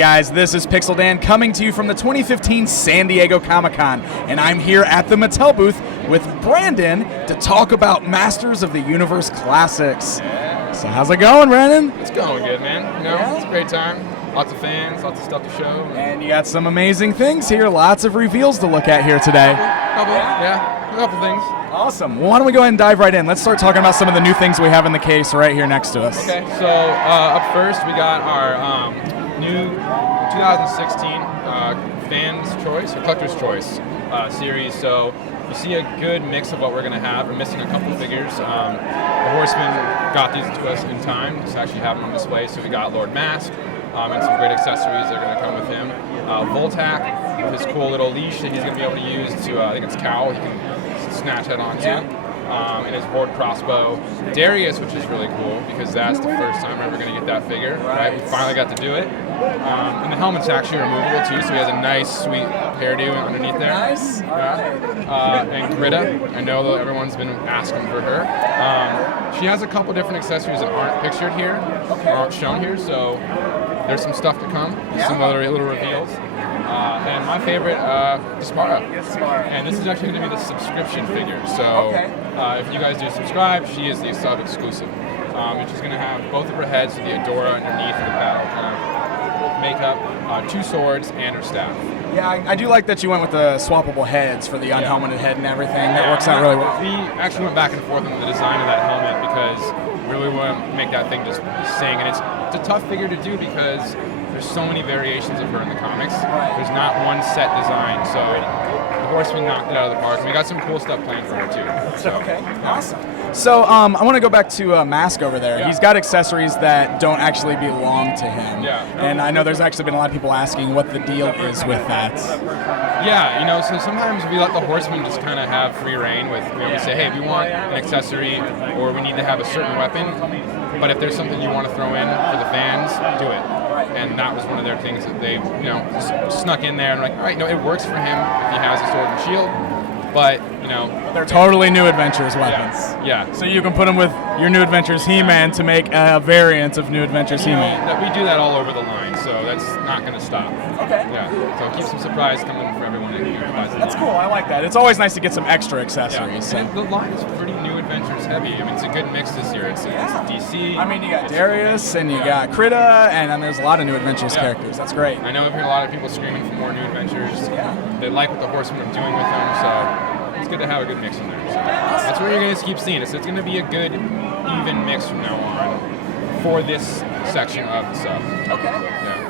guys, this is Pixel Dan coming to you from the 2015 San Diego Comic-Con, and I'm here at the Mattel booth with Brandon to talk about Masters of the Universe Classics. Yeah. So how's it going, Brandon? It's going good, man. You know, It's a great time. Lots of fans, lots of stuff to show. And you got some amazing things here, lots of reveals to look at here today. A couple things. Awesome. Well, why don't we go ahead and dive right in? Let's start talking about some of the new things we have in the case right here next to us. Okay, so up first we got our new 2016 Fans Choice, or Collector's Choice series. So you see a good mix of what we're going to have. We're missing a couple figures. The Horsemen got these to us in time to actually have them on display. So we got Lord Mask and some great accessories that are going to come with him. Voltac, his cool little leash that he's going to be able to use to, I think it's cowl, he can snatch that onto. And his board crossbow. Darius, which is really cool because that's the first time we're ever going to get that figure. Right? We finally got to do it. And the helmet's actually removable too, so he has a nice, sweet hairdo underneath there. Nice. And Greta, I know that everyone's been asking for her. She has a couple different accessories that aren't pictured here, or aren't shown here, so there's some stuff to come, some other little reveals. And my favorite, Gaspara. And this is actually going to be the subscription figure. So if you guys do subscribe, she is the sub exclusive. And she's going to have both of her heads, so the Adora underneath and the battle makeup, two swords, and her staff. Yeah, I do like that you went with the swappable heads for the unhelmeted head and everything. That works out really well. We actually went back and forth on the design of that helmet because we really want to make that thing just sing. And it's a tough figure to do because there's so many variations of her in the comics. There's not one set design, so the Horseman knocked it out of the park. And we got some cool stuff planned for her too. So, Awesome. So I want to go back to Mask over there. He's got accessories that don't actually belong to him. And I know there's actually been a lot of people asking what the deal is with that. Yeah, you know, so sometimes we let the Horsemen just kind of have free reign with, you know, we say, hey, we want an accessory or we need to have a certain weapon, but if there's something you want to throw in for the fans, do it. And that was one of their things that they, you know, just snuck in there and like, all right, no, it works for him if he has a sword and shield, but, you know. They're totally New Adventures weapons. Yeah. So you can put them with your New Adventures He-Man to make a variant of New Adventures He-Man. We do that all over the line, so that's not going to stop. Okay. Yeah. So keep some surprise coming for everyone who buys the That's line. cool. I like that. It's always nice to get some extra accessories. Yeah. And the line is pretty New Adventures heavy. I mean, it's a good mix this year. It's DC. I mean, you got Darius and you got Krita, and then there's a lot of New Adventures characters. That's great. I know I've heard a lot of people screaming for more New Adventures. They like what the Horsemen are doing with them, so it's good to have a good mix in there. So that's what you're going to keep seeing. So it's going to be a good, even mix from now on for this section of the sub.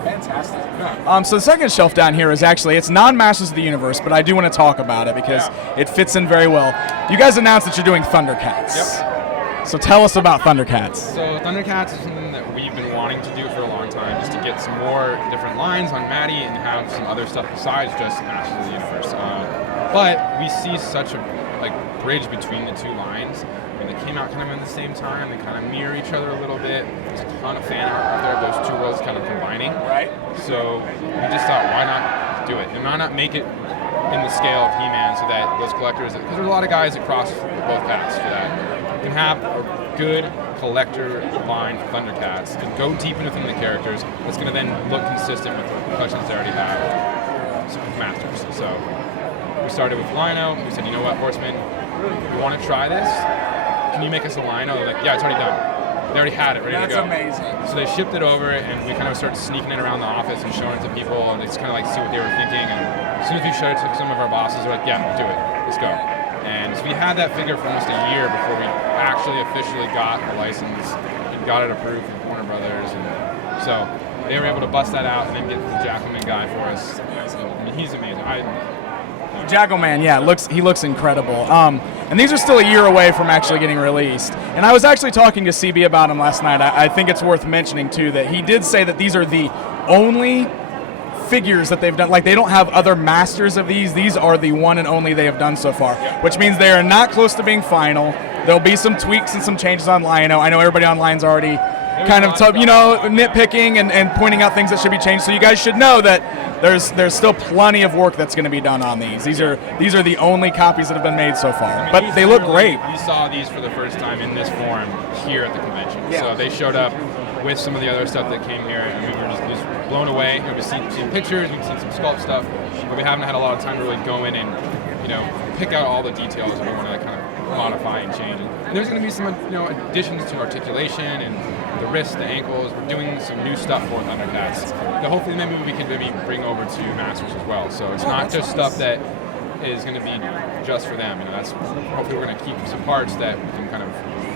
Fantastic. So the second shelf down here is actually, it's non-Masters of the Universe, but I do want to talk about it because it fits in very well. You guys announced that you're doing ThunderCats. Yep. So tell us about ThunderCats. So ThunderCats is something that we've been wanting to do for a long time, just to get some more different lines on Matty and have some other stuff besides just Masters of the Universe. But we see such a bridge between the two lines. I mean, they came out kind of at the same time. They kind of mirror each other a little bit. There's a ton of fan art out there of those two worlds kind of combining. Right. So we just thought, why not do it? And why not make it in the scale of He-Man so that those collectors, because there's a lot of guys that cross both paths for that, can have a good collector line for ThunderCats and go deep within the characters. That's going to then look consistent with the collections they already have. Masters. So we started with Lino. We said, you know what, Horseman, we want to try this. Can you make us a Lino? They're like, yeah, it's already done. They already had it ready to go. That's amazing. So they shipped it over, and we kind of started sneaking it around the office and showing it to people, and they just kind of like see what they were thinking. And as soon as we showed it to some of our bosses, they're like, yeah, do it. Let's go. And so we had that figure for almost a year before we actually officially got the license and got it approved from Warner Brothers. And so they were able to bust that out and then get the Jackalman guy for us. So, I mean, he's amazing. Jackalman, he looks incredible. And these are still a year away from actually getting released. And I was actually talking to CB about him last night. I think it's worth mentioning too that he did say that these are the only figures that they've done. Like, they don't have other masters of these. These are the one and only they have done so far, which means they are not close to being final. There'll be some tweaks and some changes on Lino. I know everybody online's already kind of nitpicking and pointing out things that should be changed. So you guys should know that there's still plenty of work that's going to be done on these. These are the only copies that have been made so far. I mean, but they look great. We saw these for the first time in this form here at the convention. So they showed up with some of the other stuff that came here, and we were just blown away. You know, we've seen pictures, we've seen some sculpt stuff, but we haven't had a lot of time to really go in and, you know, pick out all the details that we want to kind of modify and change. And there's going to be some, you know, additions to articulation and the wrists, the ankles. We're doing some new stuff for ThunderCats that hopefully maybe we can maybe bring over to Masters as well. So it's not just stuff that is going to be just for them. You know, that's hopefully we're going to keep some parts that we can kind of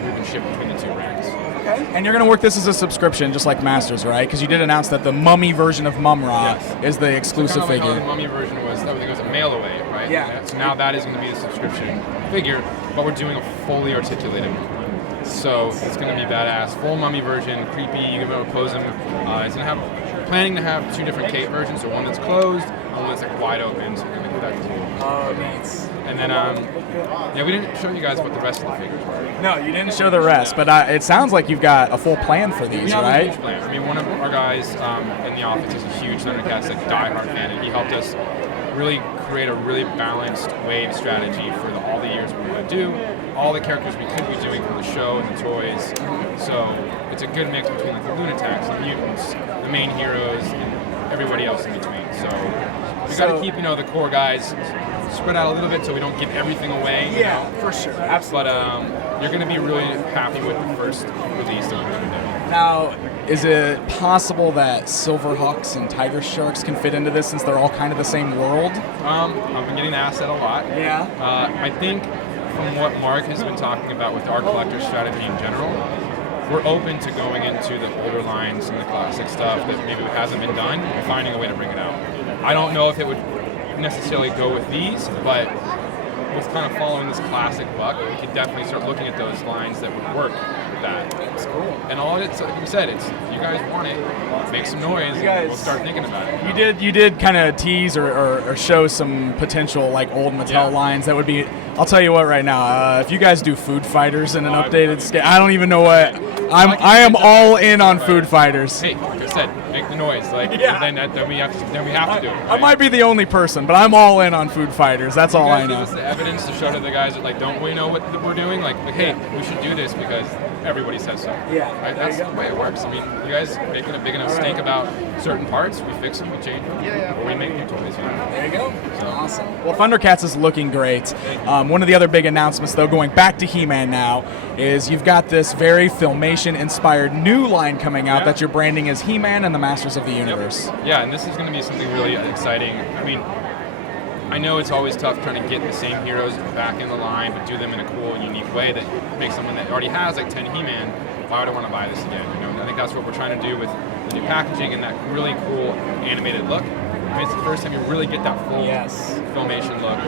move and ship between the two brands. Okay. And you're going to work this as a subscription, just like Masters, right? Because you did announce that the mummy version of Mum-Ra is the exclusive so kind of figure. Like the mummy version was, I think it was a mail away, right? Yeah. So now that is going to be the subscription figure, but we're doing a fully articulated one. So it's going to be badass. Full mummy version, creepy. You can be able to close them. It's going to have planning to have 2 different cape versions, so one that's closed, and one that's like wide open. So we're going to get that cool. Oh, nice. And then, yeah, we didn't show you guys what the rest of the figures were. No, you didn't show the rest, but it sounds like you've got a full plan for these, We have right? a huge plan. I mean, one of our guys in the office is a huge ThunderCats like diehard fan, and he helped us really create a really balanced wave strategy for all the years we want to do, all the characters we could be doing for the show and the toys. So it's a good mix between like the Lunatics, the mutants, the main heroes, and everybody else in between. So we got to keep, you know, the core guys spread out a little bit so we don't give everything away. Yeah, for sure. Absolutely. But you're going to be really happy with the first release that we're going to do. Now, is it possible that Silverhawks and Tiger Sharks can fit into this since they're all kind of the same world? I've been getting asked that a lot. Yeah. I think from what Mark has been talking about with our collector strategy in general, we're open to going into the older lines and the classic stuff that maybe hasn't been done and finding a way to bring it out. I don't know if it would necessarily go with these, but with kind of following this classic buck, we could definitely start looking at those lines that would work with that. That's cool. And all it's like you said, it's if you guys want it, make some noise, and we'll start thinking about it. You did kind of tease or show some potential like old Mattel lines that would be. I'll tell you what right now. If you guys do Food Fighters in an updated scale, I don't even know what. I am all in on Food Fighters. Hey, like I said, make the noise. Like then we have to do it. Right? I might be the only person, but I'm all in on Food Fighters. That's all I know. Give us the evidence to show to the guys that like don't we know what we're doing? Like hey, we should do this because everybody says so. Yeah. Right? That's the way it works. I mean, you guys making a big enough stink about certain parts, we fix them, we change them, or we make new toys. You know? There you go. So. Awesome. Well, ThunderCats is looking great. One of the other big announcements, though, going back to He-Man now, is you've got this very Filmation-inspired new line coming out that you're branding as He-Man and the Masters of the Universe. Yep. Yeah, and this is going to be something really exciting. I mean, I know it's always tough trying to get the same heroes back in the line, but do them in a cool, unique way that makes someone that already has like 10 He-Man, why would I want to buy this again? You know, and I think that's what we're trying to do with the new packaging and that really cool animated look. I mean, it's the first time you really get that full Filmation look.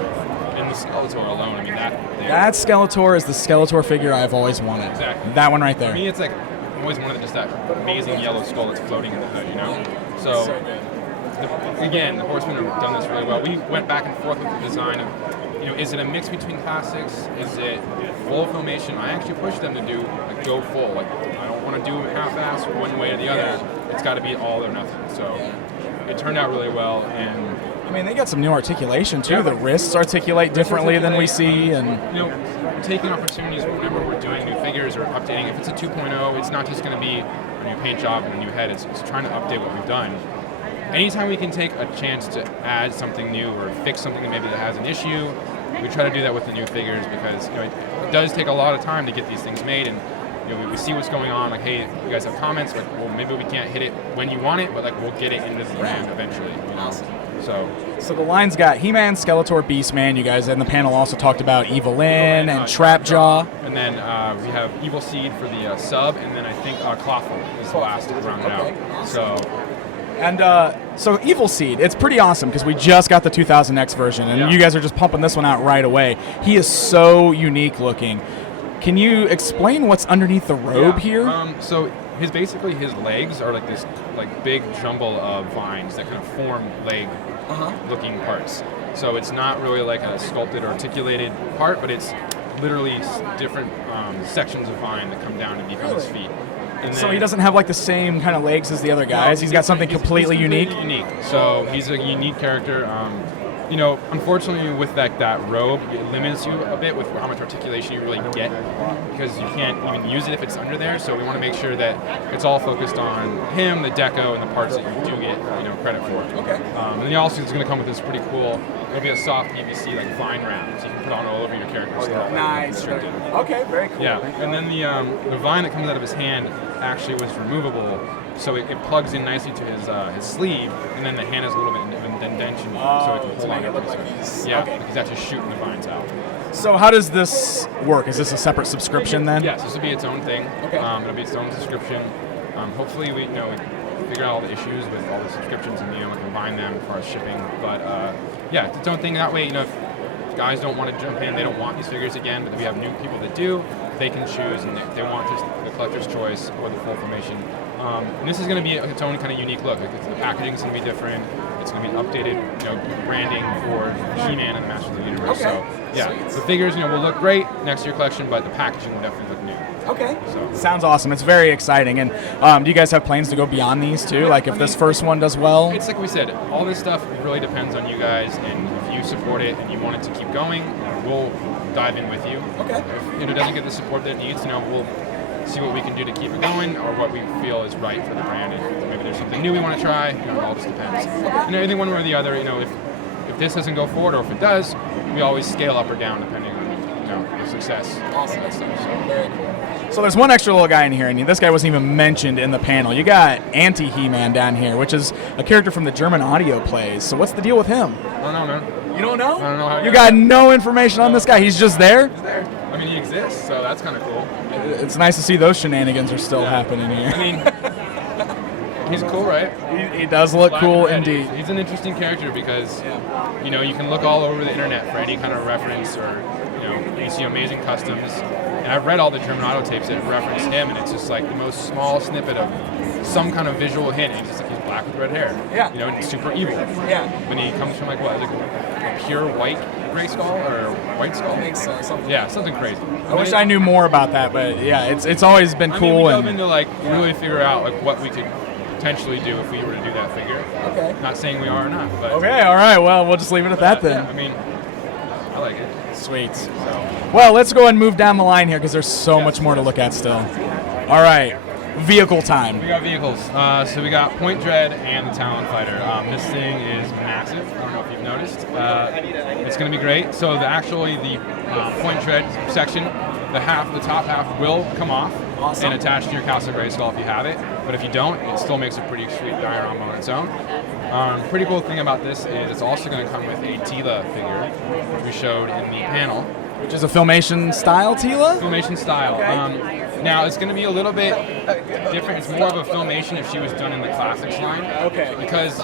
And the Skeletor alone, I mean, that Skeletor is the Skeletor figure I've always wanted. Exactly. That one right there. For me, it's like, I've always wanted just that amazing yellow skull that's floating in the hood, you know? So again, the Horsemen have done this really well. We went back and forth with the design of, you know, is it a mix between classics? Is it full Filmation? I actually pushed them to do, like, go full. Like, I don't want to do half-ass one way or the other. It's got to be all or nothing. So it turned out really well, and I mean, they got some new articulation too. The wrists articulate differently than we see, and you know, taking opportunities whenever we're doing new figures or updating. If it's a 2.0, it's not just going to be a new paint job and a new head. It's trying to update what we've done. Anytime we can take a chance to add something new or fix something that maybe that has an issue, we try to do that with the new figures because you know it does take a lot of time to get these things made, and you know we see what's going on. Like, hey, you guys have comments. Like, well, maybe we can't hit it when you want it, but like we'll get it into the brand eventually. You know? Awesome. So the line's got He-Man, Skeletor, Beastman. You guys in the panel also talked about Evil-Lyn and Trapjaw. And then we have Evil Seed for the sub, and then I think Clawful is the last to round it out. So Evil Seed, it's pretty awesome because we just got the 2000X version, and you guys are just pumping this one out right away. He is so unique looking. Can you explain what's underneath the robe here? So his legs are like this big jumble of vines that kind of form leg looking parts. So it's not really like a sculpted or articulated part, but it's literally different sections of vine that come down to become his feet. And so he doesn't have like the same kind of legs as the other guys. He's got something completely unique. So he's a unique character. you know, unfortunately with that robe, it limits you a bit with how much articulation you really get, because you can't even use it if it's under there. So we want to make sure that it's all focused on him, the deco, and the parts that you do get, you know, credit for. Okay. And then also it's going to come with this pretty cool. It'll be a soft PVC like vine wrap, so you can put on all over your character stuff. Nice. Okay, very cool. Yeah, and then the vine that comes out of his hand actually was removable, so it plugs in nicely to his sleeve, and then the hand has a little bit of indentation, so it can hold on. It look like he's he's actually shooting the vines out. So how does this work? Is this a separate subscription then? Yes, this will be its own thing. Okay. It'll be its own subscription. Hopefully we figure out all the issues with all the subscriptions and we combine them as far as shipping. But yeah, it's its own thing. That way, if guys don't want to jump in, they don't want these figures again, but we have new people that do. They can choose, and they want just the collector's choice or the full formation. And this is going to be its own kind of unique look. Like the packaging is going to be different. It's going to be updated, branding for He-Man and the Masters of the Universe. Okay. So yeah, the figures, will look great next to your collection, but the packaging will definitely look new. Okay. So. Sounds awesome. It's very exciting. And do you guys have plans to go beyond these too? Like if this first one does well? It's like we said, all this stuff really depends on you guys, and if you support it and you want it to keep going, we'll dive in with you. Okay. If it doesn't get the support that it needs, we'll see what we can do to keep it going, or what we feel is right for the brand. And maybe there's something new we want to try. It all just depends. And everything one way or the other. If this doesn't go forward, or if it does, we always scale up or down depending on the success. Awesome. That stuff. So. Very cool. So there's one extra little guy in here, and this guy wasn't even mentioned in the panel. You got Anti-He-Man down here, which is a character from the German audio plays. So what's the deal with him? I don't know, man. You don't know? I don't know how you got no information on this guy. He's just there? He's there. I mean, he exists, so that's kind of cool. It's nice to see those shenanigans are still happening here. I mean, he's cool, right? He does look Black cool and red. indeed. He's an interesting character because, you can look all over the internet for any kind of reference, or, you see amazing customs. And I've read all the German auto tapes that reference him, and it's just like the most small snippet of some kind of visual hint. And it's just like he's black with red hair. Yeah. And he's super evil. Yeah. When he comes from like a pure white gray skull or white skull. I think so. Something. Yeah, something crazy. I wish I knew more about that, but yeah, it's always been cool. I mean, we dove into really figure out what we could potentially do if we were to do that figure. Okay. Not saying we are or not, but okay, all right. Well, we'll just leave it at that then. Yeah, I mean, I like it. Sweet. Well, let's go ahead and move down the line here because there's so much more to look at still. All right, vehicle time. We got vehicles. So we got Point Dread and the Talon Fighter. This thing is massive. I don't know if you've noticed. It's going to be great. So the Point Dread section, the top half will come off and attach to your Castle Grayskull if you have it. But if you don't, it still makes a pretty sweet diorama on its own. Pretty cool thing about this is it's also going to come with a Tila figure, which we showed in the panel. Which is a Filmation style Tila? Filmation style. Okay. Now it's going to be a little bit different. It's more of a Filmation if she was done in the Classics line. Okay. Because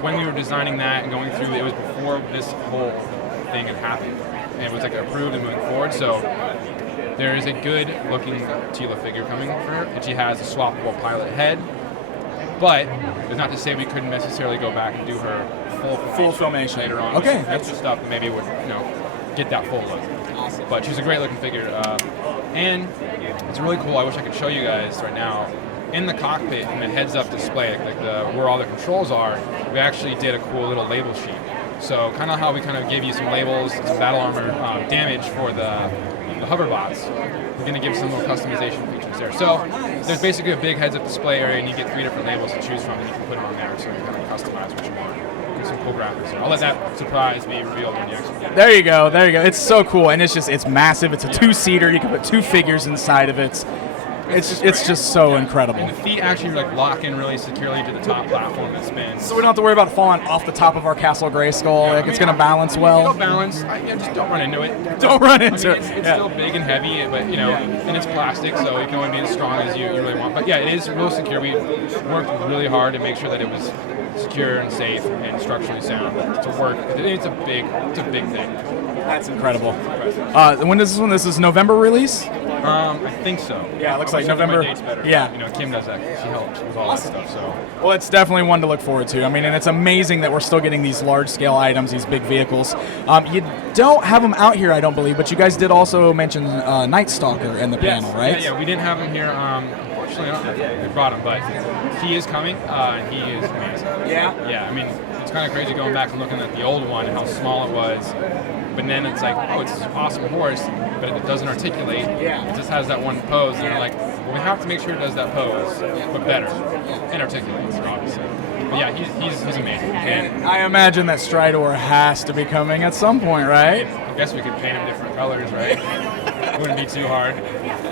when we were designing that and going through, it was before this whole thing had happened. And it was approved and moving forward. So there is a good looking Tila figure coming for her, and she has a swappable pilot head. But it's not to say we couldn't necessarily go back and do her full filmation later on. Okay. Extra stuff that maybe would get that full look. Awesome. But she's a great looking figure, and it's really cool. I wish I could show you guys right now. In the cockpit, in the heads-up display, where all the controls are, we actually did a cool little label sheet. So kind of how we gave you some labels, some battle armor damage for the hoverbots. We're going to give some little customization features there. So there's basically a big heads-up display area, and you get 3 different labels to choose from, and you can put them on there, so you can customize what you want. And some cool graphics there. I'll let that surprise be revealed when you actually get it. There you go. It's so cool, and it's massive. It's a 2-seater. You can put 2 figures inside of it. It's just so incredible. And the feet actually lock in really securely to the top platform that spins. So we don't have to worry about falling off the top of our Castle Grayskull. It's going to balance well. It'll balance. Just don't run into it. Don't run into it. It's still big and heavy, but and it's plastic, so you can only be as strong as you really want. But yeah, it is real secure. We worked really hard to make sure that it was secure and safe and structurally sound to work. It's a big thing. That's incredible. When is this one? This is November release? I think so. Yeah, it looks like November. Date's better. Yeah. Kim does that. She helps with all that stuff. So. Well, it's definitely one to look forward to. I mean, and it's amazing that we're still getting these large-scale items, these big vehicles. You don't have them out here, I don't believe, but you guys did also mention Night Stalker in the panel, right? Yeah, we didn't have them here. unfortunately, we brought him, but he is coming, and he is amazing. Yeah? Yeah, I mean, it's kind of crazy going back and looking at the old one, how small it was, but then it's like, oh, it's an awesome horse, but it doesn't articulate. Yeah. It just has that one pose, and we're like, well, we have to make sure it does that pose, but better, and articulates, obviously. But yeah, he's amazing. And I imagine that Stridor has to be coming at some point, right? I guess we could paint him different colors, right? Wouldn't be too hard.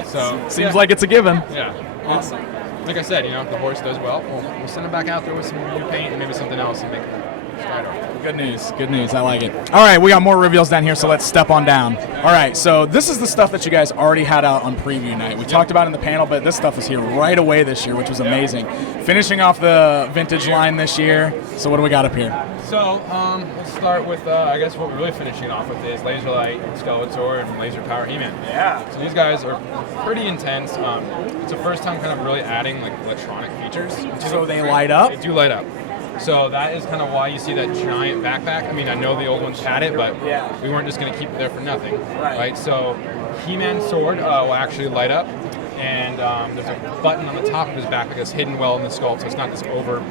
So Seems like it's a given. Yeah. Awesome. Like I said, if the horse does well, we'll send him back out there with some new paint and maybe something else and make him Stridor. Good news. Good news. I like it. All right, we got more reveals down here, so let's step on down. All right, so this is the stuff that you guys already had out on preview night. We talked about it in the panel, but this stuff is here right away this year, which was amazing. Finishing off the vintage line this year. So what do we got up here? So let's start with, I guess what we're really finishing off with is Laser Light, Skeletor, and Laser Power He-Man. Yeah. So these guys are pretty intense. It's the first time kind of really adding like electronic features. So they light up? They do light up. So that is kind of why you see that giant backpack. I mean, I know the old ones had it, but we weren't just going to keep it there for nothing, right? So He-Man's sword will actually light up, and there's a button on the top of his backpack that's hidden well in the sculpt, so it's not this over,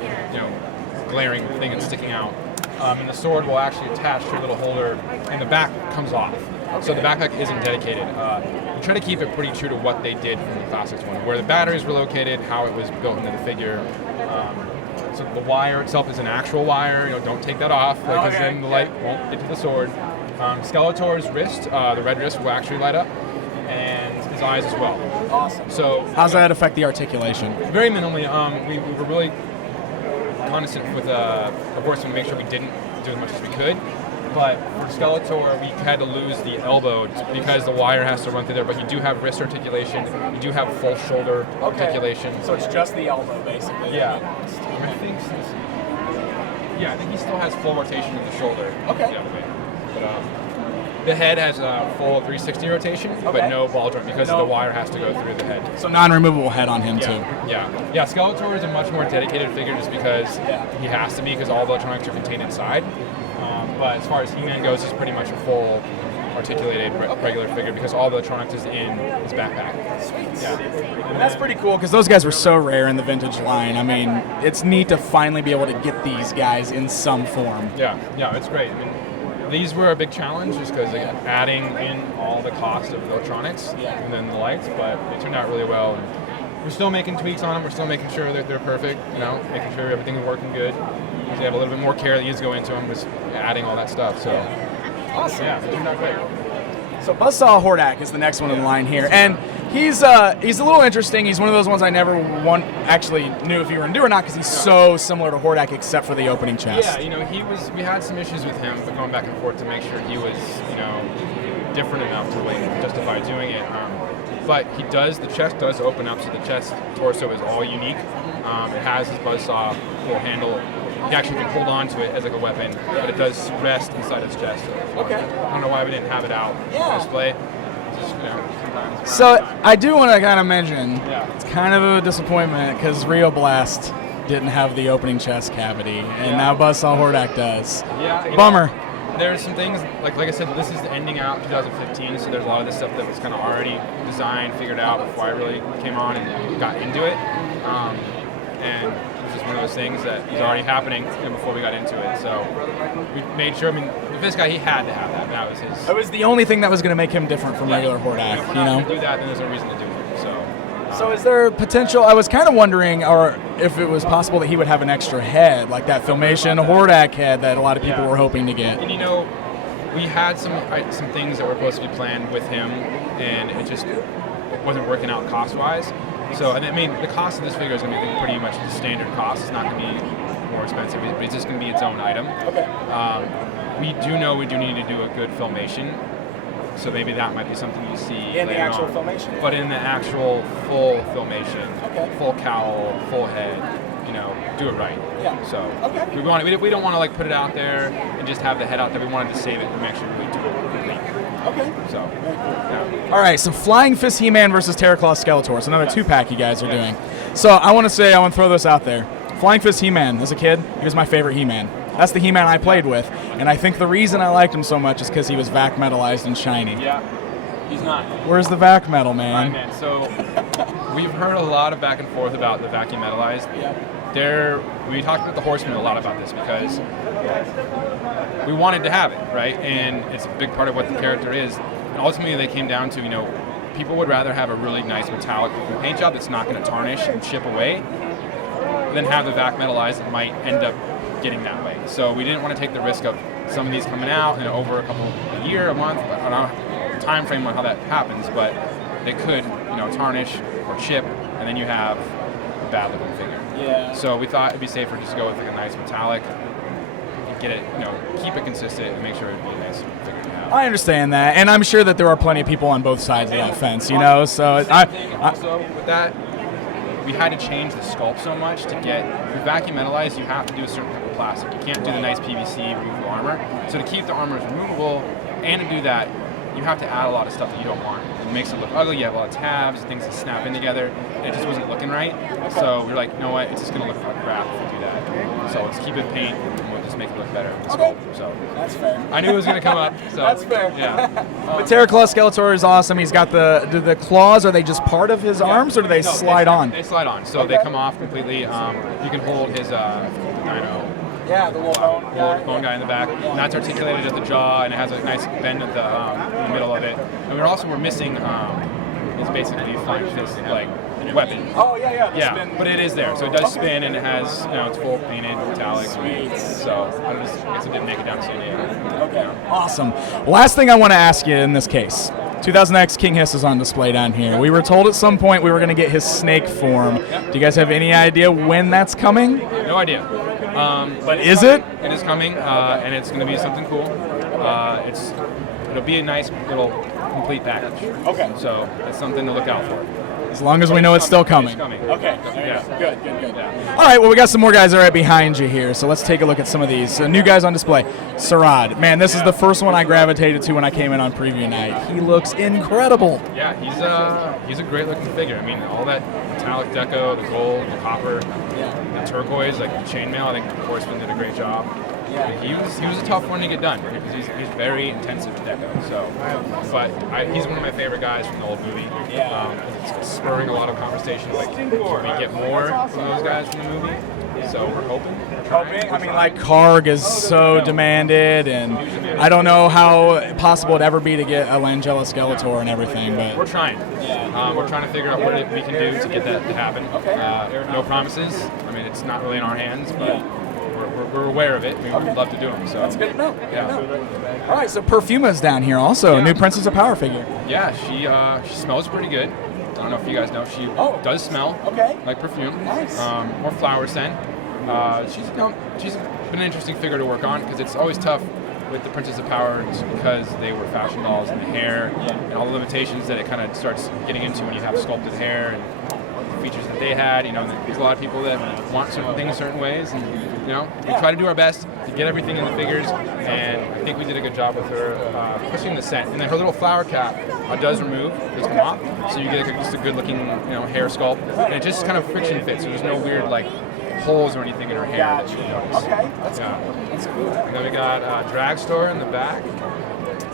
glaring thing that's sticking out. And the sword will actually attach to a little holder, and the back comes off. So the backpack isn't dedicated. We try to keep it pretty true to what they did from the Classics one, where the batteries were located, how it was built into the figure. So the wire itself is an actual wire. Don't take that off, because then the light won't get to the sword. Skeletor's wrist, the red wrist, will actually light up, and his eyes as well. Awesome. So how's that affect the articulation? Very minimally. We were really constant with the horse to make sure we didn't do as much as we could. But for Skeletor, we had to lose the elbow because the wire has to run through there. But you do have wrist articulation. You do have full shoulder articulation. So it's just the elbow, basically. Yeah. I think he still has full rotation in the shoulder. Okay. The other way. But the head has a full 360 rotation, but no ball joint because the wire has to go through the head. So non-removable head on him too. Yeah. Skeletor is a much more dedicated figure just because he has to be, because all the electronics are contained inside. But as far as He-Man goes, he's pretty much a full articulated regular figure because all the electronics is in his backpack. Sweet. Yeah. And that's pretty cool because those guys were so rare in the vintage line. I mean, it's neat to finally be able to get these guys in some form. Yeah, it's great. I mean, these were a big challenge just because adding in all the cost of the electronics and then the lights, but they turned out really well. And we're still making tweaks on them. We're still making sure that they're perfect, making sure everything is working good. They have a little bit more care that needs to go into them, just adding all that stuff. So, awesome. Yeah, they're not great. So Buzzsaw Hordak is the next one in line here, and he's a little interesting. He's one of those ones I never actually knew if you were going to do or not because he's so similar to Hordak except for the opening chest. Yeah, we had some issues with him, but going back and forth to make sure he was, different enough to really justify doing it. But the chest does open up, so the chest torso is all unique. It has his Buzzsaw little handle. He actually can hold on to it as like a weapon, but it does rest inside his chest. So, I don't know why we didn't have it out on display. Just, sometimes. So I do want to kind of mention, it's kind of a disappointment because Rio Blast didn't have the opening chest cavity, and now Buzzsaw Hordak does. Yeah. Bummer. There's some things, like I said, this is ending out 2015, so there's a lot of this stuff that was kind of already designed, figured out before I really came on and got into it. And it was just one of those things that was already happening before we got into it. So we made sure, with this guy, he had to have that. That was his. It was the only thing that was going to make him different from regular Hordak, If we're not going to do that, then there's no reason to do it. So is there potential, I was kind of wondering, or if it was possible that he would have an extra head, like that Filmation Hordak head that a lot of people were hoping to get. And we had some things that were supposed to be planned with him, and it wasn't working out cost-wise. So, the cost of this figure is going to be pretty much the standard cost. It's not going to be more expensive, but it's just going to be its own item. Okay. We do need to do a good Filmation. So maybe that might be something you see in the actual on. Filmation. But in the actual full Filmation, full cowl, full head, do it right. Yeah. So we don't want to put it out there and just have the head out there. We wanted to save it and make sure we do it complete. Okay. So. Yeah. All right. So Flying Fist He-Man versus Terraclaw Skeletor. It's another 2-pack you guys are doing. So I want to throw this out there. Flying Fist He-Man, as a kid, he was my favorite He-Man. That's the He-Man I played with, and I think the reason I liked him so much is because he was vac metalized and shiny. Yeah, he's not. Where's the vac metal, man? Right, man. So we've heard a lot of back and forth about the vacuum metallized. We talked with the Horsemen a lot about this because we wanted to have it, right? And it's a big part of what the character is. And ultimately, they came down to, you know, people would rather have a really nice metallic paint job that's not going to tarnish and chip away than have the vac metallized that might end up getting that way. So we didn't want to take the risk of some of these coming out and over a year, a month. I don't know time frame on how that happens, but they could, you know, tarnish or chip, and then you have a bad looking figure. Yeah. So we thought it'd be safer just to go with like a nice metallic, get it, you know, keep it consistent and make sure it'd be a nice figure to have. I understand that, and I'm sure that there are plenty of people on both sides of that fence, you know. So Also, with that, we had to change the sculpt so much to get with vacuum metallized. You have to do a certain type of plastic. You can't do the nice PVC removable armor. So to keep the armor removable and to do that, you have to add a lot of stuff that you don't want. It makes it look ugly. You have a lot of tabs, things that snap in together. And it just wasn't looking right. So we're like, you know what? It's just gonna look like crap if we do that. So let's keep it paint and we'll just make it look better. So That's fair. I knew it was gonna come up. So That's fair. Yeah. But Terraclaw Skeletor is awesome. He's got do the claws, are they just part of his arms, or do they slide on? They slide on. So they come off completely. You can hold his dino. Yeah, the little Bone guy in the back, and that's articulated at the jaw, and it has a nice bend at the middle of it. And we're missing is basically flying fist like weapon. Oh yeah. Yeah, but it is there, so it does spin, and it has, you know, it's full painted metallic. So I guess it didn't make it down to San Diego. Okay. Awesome. Last thing I want to ask you in this case. 2000X King Hiss is on display down here. We were told at some point we were going to get his snake form. Do you guys have any idea when that's coming? No idea. But is it? It is coming, and it's going to be something cool. It'll be a nice little complete package. Okay. So it's something to look out for. As long as we know it's still coming. It's coming. Okay. Yeah. Good. Yeah. All right, well, we got some more guys that are right behind you here, so let's take a look at some of these. New guys on display. Sarad. Man, this is the first one I gravitated to when I came in on preview night. He looks incredible. Yeah, he's a great looking figure. I mean, all that metallic deco, the gold, the copper, the turquoise, like the chainmail. I think Horseman did a great job. Yeah. He was a tough one to get done because he's very intensive with deco. So, but he's one of my favorite guys from the old movie. Yeah. It's spurring a lot of conversation. Like, can we get more from those guys from the movie? So we're hoping. I mean, like, Karg is so demanded, and I don't know how possible it'd ever be to get a Langella Skeletor and everything, but We're trying. We're trying to figure out what we can do to get that to happen. No promises. I mean, it's not really in our hands, but we're aware of it. We would love to do them. So That's good to know. Yeah. all right. So Perfuma's down here also, new Princess of Power figure. Yeah, she smells pretty good. I don't know if you guys know. She does smell like perfume. Nice. More flower scent. She's been an interesting figure to work on because it's always tough with the Princess of Power because they were fashion dolls and the hair and all the limitations that it kind of starts getting into when you have sculpted hair and the features that they had. You know, there's a lot of people that want certain things certain ways, and you know, we try to do our best to get everything in the figures, and I think we did a good job with her pushing the scent. And then her little flower cap does come off, so you get just a good looking, you know, hair sculpt, and it just kind of friction fits. So there's no weird like holes or anything in her hair that you notice. Okay, that's cool. That's cool. And then we got Dragstore in the back.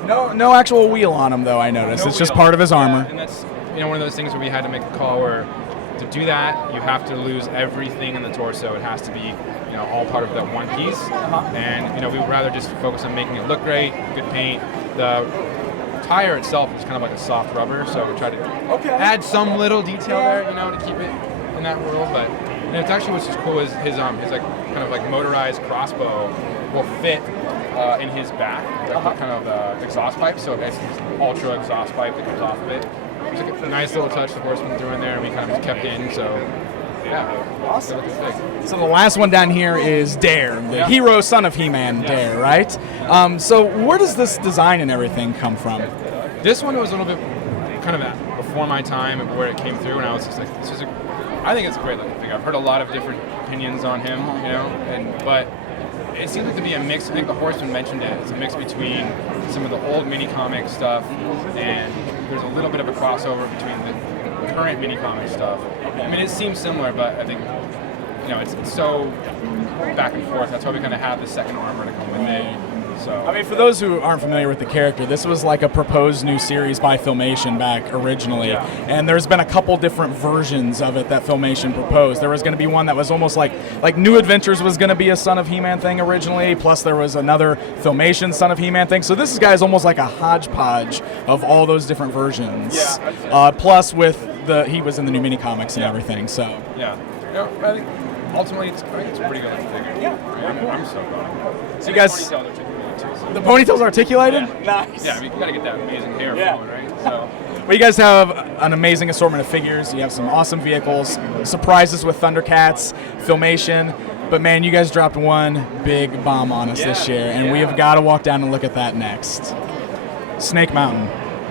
No actual wheel on him, though, I noticed. It's just part of his armor. And that's, you know, one of those things where we had to make a call where to do that, you have to lose everything in the torso. It has to be, you know, all part of that one piece. And, you know, we would rather just focus on making it look great, good paint. The tire itself is kind of like a soft rubber, so we try to add some little detail there, you know, to keep it in that world. But and it's actually what's cool is his like kind of like motorized crossbow will fit in his back, like kind of exhaust pipe. So it's this ultra exhaust pipe that comes off of it. It's like a nice little touch the Horseman threw in there, and we kind of just kept in. So yeah, awesome. So the last one down here is Dare, the hero son of He-Man, Dare, right? So where does this design and everything come from? This one was a little bit kind of before my time where it came through, and I was just like, I think it's a great looking figure. I've heard a lot of different opinions on him, you know, but it seems like to be a mix. I think the Horseman mentioned it. It's a mix between some of the old mini comic stuff, and there's a little bit of a crossover between the current mini comic stuff. I mean, it seems similar, but I think, you know, it's so back and forth. That's why we kind of have the second armor to come with it. So I mean, for those who aren't familiar with the character, this was like a proposed new series by Filmation back originally, Yeah. and there's been a couple different versions of it that Filmation proposed. There was going to be one that was almost like New Adventures was going to be a Son of He-Man thing originally, plus there was another Filmation Son of He-Man thing. So this guy is almost like a hodgepodge of all those different versions. Yeah. Plus with he was in the new mini comics and everything. So yeah, I think ultimately I think it's a pretty good figure. Yeah. I'm so proud. So you guys, Ponytails articulated too, so. the ponytail's articulated? Yeah. Nice. Yeah, I mean, you gotta get that amazing hair Yeah. flowing, right? So. Well, you guys have an amazing assortment of figures. You have some awesome vehicles, surprises with ThunderCats, Filmation. But man, you guys dropped one big bomb on us this year, and we have got to walk down and look at that next. Snake Mountain.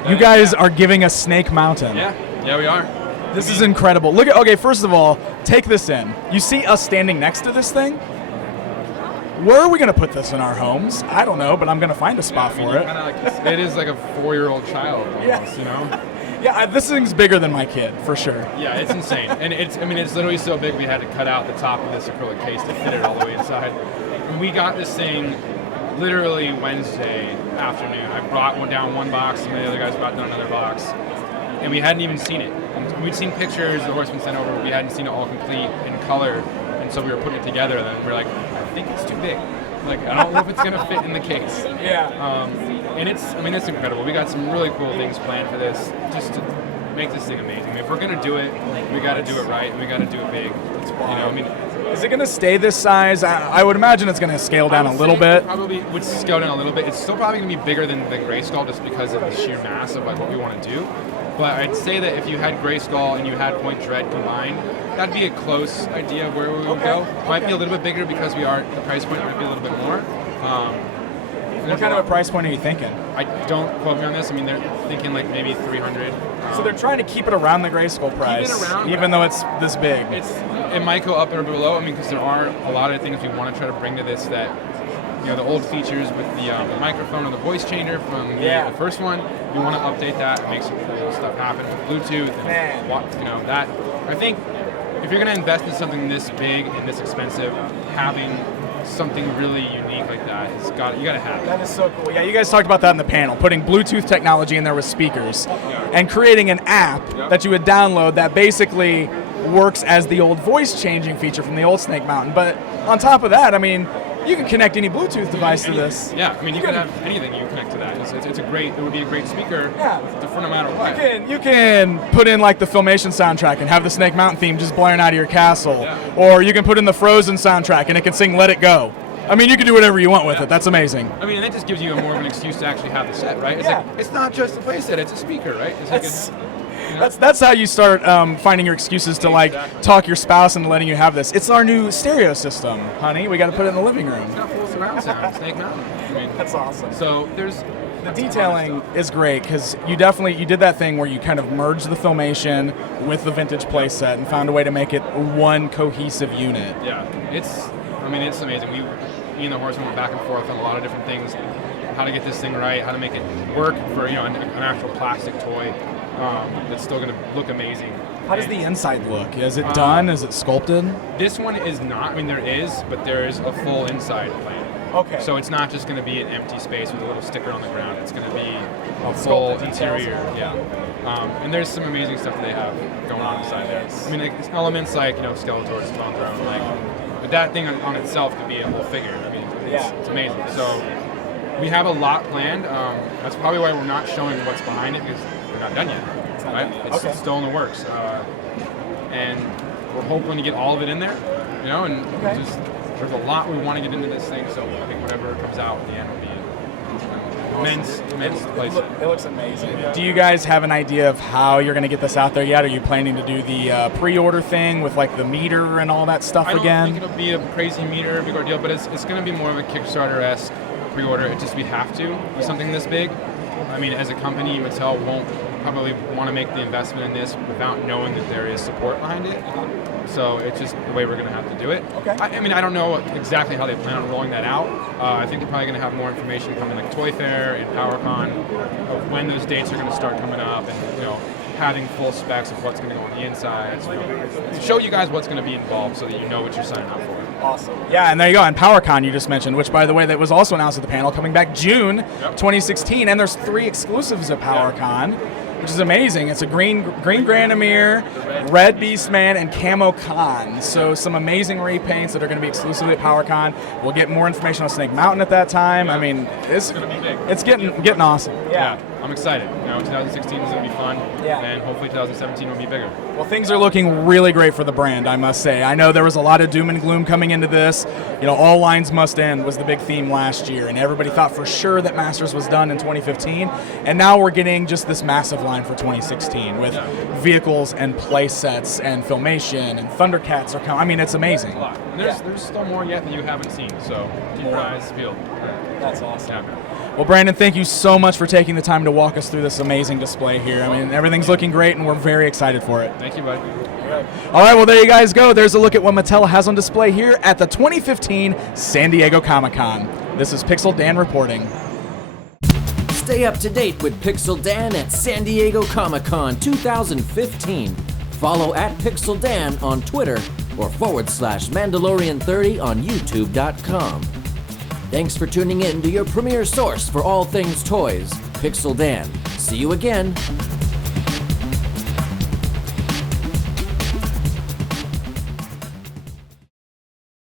You guys are giving us Snake Mountain. Yeah, we are. This is incredible. Look at, okay, first of all, take this in. You see us standing next to this thing? Where are we going to put this in our homes? I don't know, but I'm going to find a spot for it. It is like a 4-year-old child almost, you know? Yeah, this thing's bigger than my kid, for sure. Yeah, it's insane. And it's literally so big we had to cut out the top of this acrylic case to fit it all the way inside. And we got this thing literally Wednesday afternoon. I brought down one box, and the other guys brought down another box. And we hadn't even seen it. And we'd seen pictures the horseman sent over, but we hadn't seen it all complete in color. And so we were putting it together, and then we were like, I think it's too big. Like, I don't know if it's gonna fit in the case. Yeah. And it's incredible. We got some really cool things planned for this, just to make this thing amazing. I mean, if we're gonna do it, we gotta do it right, and we gotta do it big. Is it going to stay this size? I would imagine it's going to scale down a little bit. Probably would scale down a little bit. It's still probably going to be bigger than the Grayskull just because of the sheer mass of what we want to do. But I'd say that if you had Grayskull and you had Point Dread combined, that'd be a close idea of where we would go. Might be a little bit bigger because the price point might be a little bit more. What kind of a price point are you thinking? I don't quote me on this. I mean, they're thinking like maybe 300. So they're trying to keep it around the Grayskull price, even though it's this big. It might go up or below. I mean, because there are a lot of things we want to try to bring to this that, the old features with the microphone or the voice changer from the first one. We want to update that and make some cool stuff happen with Bluetooth and that. I think if you're going to invest in something this big and this expensive, having something really unique like that, you got to have it. That is so cool. Yeah, you guys talked about that in the panel, putting Bluetooth technology in there with speakers and creating an app that you would download that basically works as the old voice changing feature from the old Snake Mountain. But on top of that, I mean, you can connect any Bluetooth device to this. Yeah, I mean, you can have anything you connect to that. It would be a great speaker for no matter what. You can put in like the Filmation soundtrack and have the Snake Mountain theme just blaring out of your castle. Or you can put in the Frozen soundtrack and it can sing Let It Go. I mean, you can do whatever you want with it. That's amazing. I mean, and that just gives you more of an excuse to actually have the set, right? It's like, it's not just a playset, it's a speaker, right? That's how you start finding your excuses to talk your spouse into letting you have this. It's our new stereo system, honey. We got to put it in the living room. It's not full surround sound, Snake Mountain. I mean, that's awesome. So the detailing is great because you did that thing where you kind of merged the Filmation with the vintage playset and found a way to make it one cohesive unit. Yeah, it's amazing. Me and the horseman went back and forth on a lot of different things, how to get this thing right, how to make it work for an actual plastic toy that's still going to look amazing. How does the inside look? Is it done? Is it sculpted? This one is not. I mean, there is, but there is a full inside plan. Okay. So it's not just going to be an empty space with a little sticker on the ground. It's going to be a full interior. Yeah. And there's some amazing stuff that they have going on inside there. I mean, it's elements like Skeletor's Throne Throne, but that thing on itself could be a whole figure. I mean, it's amazing. So we have a lot planned. That's probably why we're not showing what's behind it because we're not done yet. Right? It's still in the works. And we're hoping to get all of it in there, and there's a lot we want to get into this thing, so I think whatever comes out in the end will be immense place. It looks amazing. Do you guys have an idea of how you're going to get this out there yet? Are you planning to do the pre-order thing with the meter and all that stuff again? I don't think it'll be a crazy meter, big ordeal, but it's going to be more of a Kickstarter-esque pre-order. It just we have to with something this big. I mean, as a company, Mattel won't probably want to make the investment in this without knowing that there is support behind it. So it's just the way we're going to have to do it. Okay. I don't know exactly how they plan on rolling that out. I think they're probably going to have more information coming like Toy Fair and PowerCon of when those dates are going to start coming up and, having full specs of what's going to go on the inside. So, show you guys what's going to be involved so that you know what you're signing up for. Awesome. Yeah, and there you go. And PowerCon you just mentioned, which by the way, that was also announced at the panel, coming back June 2016. And there's 3 exclusives at PowerCon, which is amazing. It's a green Granomir, red Beastman, and Camo Khan. So some amazing repaints that are going to be exclusively at PowerCon. We'll get more information on Snake Mountain at that time. I mean, it's going to be big. It's getting awesome. Yeah, I'm excited. 2016 is going to be fun, and hopefully 2017 will be bigger. Well, things are looking really great for the brand, I must say. I know there was a lot of doom and gloom coming into this. All lines must end was the big theme last year, and everybody thought for sure that Masters was done in 2015, and now we're getting just this massive line for 2016 with vehicles and play sets and Filmation and ThunderCats are coming. I mean, it's amazing. A lot. And there's still more yet that you haven't seen, so keep your eyes peeled. That's awesome. Well, Brandon, thank you so much for taking the time to walk us through this amazing display here. I mean, everything's looking great, and we're very excited for it. Thank you, bud. All right, well, there you guys go. There's a look at what Mattel has on display here at the 2015 San Diego Comic-Con. This is Pixel Dan reporting. Stay up to date with Pixel Dan at San Diego Comic-Con 2015. Follow at Pixel Dan on Twitter or /Mandalorian30 on YouTube.com. Thanks for tuning in to your premier source for all things toys, Pixel Dan. See you again.